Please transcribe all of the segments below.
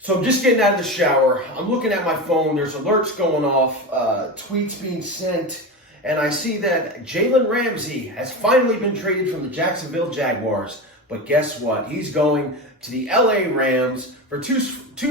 So I'm just getting out of the shower. I'm looking at my phone. There's alerts going off, tweets being sent, and I see that Jalen Ramsey has finally been traded from the Jacksonville Jaguars. But guess what? He's going to the LA Rams for two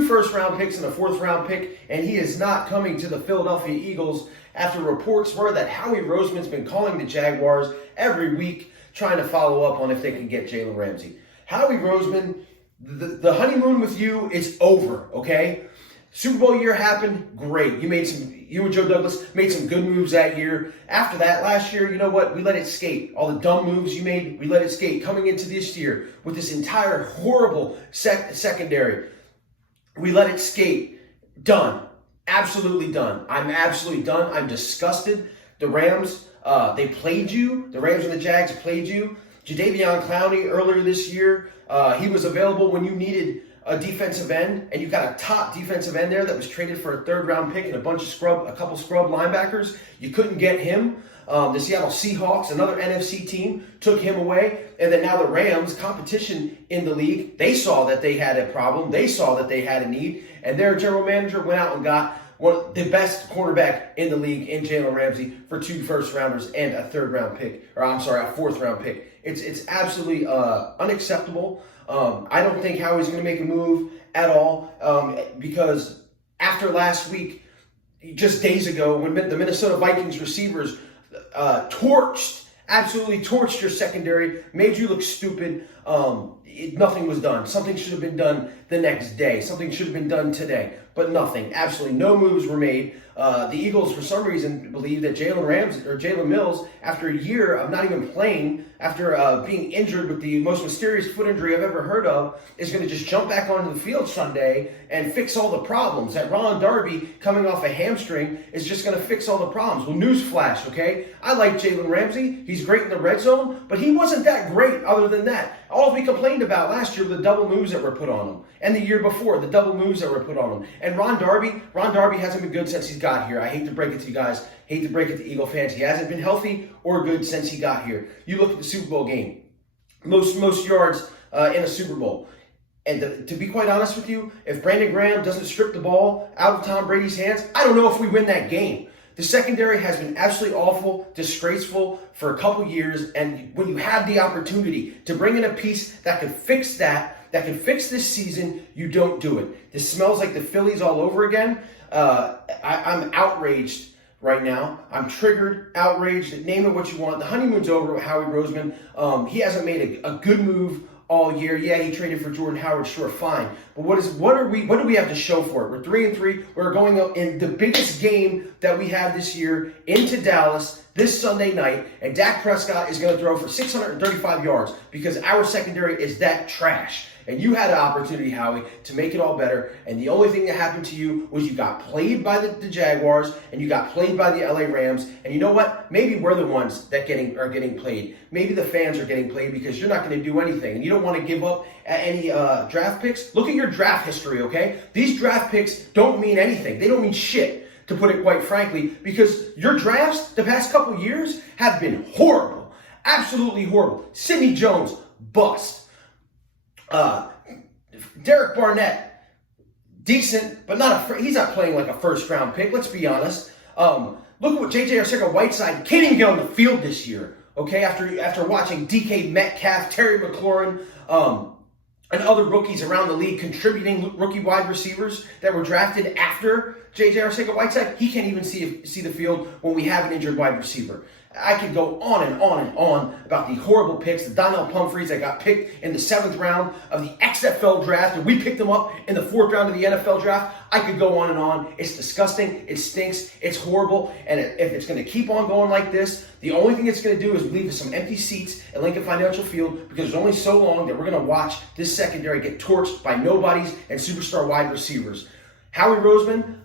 first-round picks and a fourth-round pick, and he is not coming to the Philadelphia Eagles after reports were that Howie Roseman's been calling the Jaguars every week trying to follow up on if they can get Jalen Ramsey. Howie Roseman, the honeymoon with you is over, okay? Super Bowl year happened, great. You and Joe Douglas made some good moves that year. After that, last year, you know what? We let it skate. All the dumb moves you made, we let it skate. Coming into this year with this entire horrible secondary, we let it skate. Done. Absolutely done. I'm absolutely done. I'm disgusted. The Rams, they played you. The Rams and the Jags played you. Jadeveon Clowney earlier this year, he was available when you needed a defensive end, and you got a top defensive end there that was traded for a third-round pick and a couple scrub linebackers. You couldn't get him. The Seattle Seahawks, another NFC team, took him away. And then now the Rams, competition in the league, they saw that they had a problem. They saw that they had a need. And their general manager went out and got the best cornerback in the league in Jalen Ramsey for 2 first-rounders and a a fourth-round pick. It's absolutely unacceptable. I don't think Howie's going to make a move at all because after last week, just days ago, when the Minnesota Vikings receivers absolutely torched your secondary, made you look stupid, nothing was done. Something should have been done the next day. Something should have been done today, but nothing. Absolutely no moves were made. The Eagles, for some reason, believe that Jalen Mills, after a year of not even playing, after being injured with the most mysterious foot injury I've ever heard of, is going to just jump back onto the field Sunday and fix all the problems. That Ron Darby, coming off a hamstring, is just going to fix all the problems. Well, newsflash, okay? I like Jalen Ramsey. He's great in the red zone, but he wasn't that great other than that. All we complained about last year were the double moves that were put on him. And the year before, the double moves that were put on him. And Ron Darby hasn't been good since he's got here. I hate to break it to you guys. Hate to break it to Eagle fans. He hasn't been healthy or good since he got here. You look at the Super Bowl game. Most yards in a Super Bowl. And to be quite honest with you, if Brandon Graham doesn't strip the ball out of Tom Brady's hands, I don't know if we win that game. The secondary has been absolutely awful, disgraceful for a couple years, and when you have the opportunity to bring in a piece that could fix that can fix this season, you don't do it. This smells like the Phillies all over again. I'm outraged right now. I'm triggered, outraged, name it what you want. The honeymoon's over with Howie Roseman. He hasn't made a good move all year. Yeah, he traded for Jordan Howard, sure, fine. But what do we have to show for it? We're 3-3. We're going up in the biggest game that we have this year into Dallas this Sunday night, and Dak Prescott is going to throw for 635 yards because our secondary is that trash. And you had an opportunity, Howie, to make it all better. And the only thing that happened to you was you got played by the Jaguars and you got played by the LA Rams. And you know what? Maybe we're the ones that are getting played. Maybe the fans are getting played because you're not going to do anything. And you don't want to give up any draft picks. Look at your draft history, okay? These draft picks don't mean anything. They don't mean shit, to put it quite frankly, because your drafts the past couple years have been horrible. Absolutely horrible. Sidney Jones, bust. Derek Barnett, decent, but he's not playing like a first-round pick, let's be honest. Look at what J.J. Arcega-Whiteside can't even get on the field this year, okay, after watching DK Metcalf, Terry McLaurin, and other rookies around the league contributing rookie wide receivers that were drafted after J.J. Arcega-Whiteside. He can't even see the field when we have an injured wide receiver. I could go on and on and on about the horrible picks, the Donnell Humphreys that got picked in the 7th round of the XFL draft, and we picked them up in the 4th round of the NFL draft. I could go on and on. It's disgusting. It stinks. It's horrible. And if it's going to keep on going like this, the only thing it's going to do is leave us some empty seats at Lincoln Financial Field because there's only so long that we're going to watch this secondary get torched by nobodies and superstar wide receivers. Howie Roseman,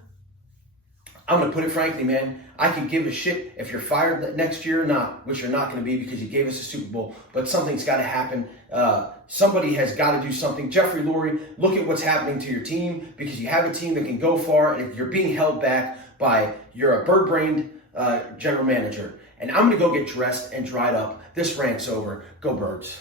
I'm going to put it frankly, man. I could give a shit if you're fired next year or not, which you're not going to be because you gave us a Super Bowl. But something's got to happen. Somebody has got to do something. Jeffrey Lurie, look at what's happening to your team because you have a team that can go far and you're being held back by a bird-brained general manager. And I'm going to go get dressed and dried up. This rant's over. Go Birds.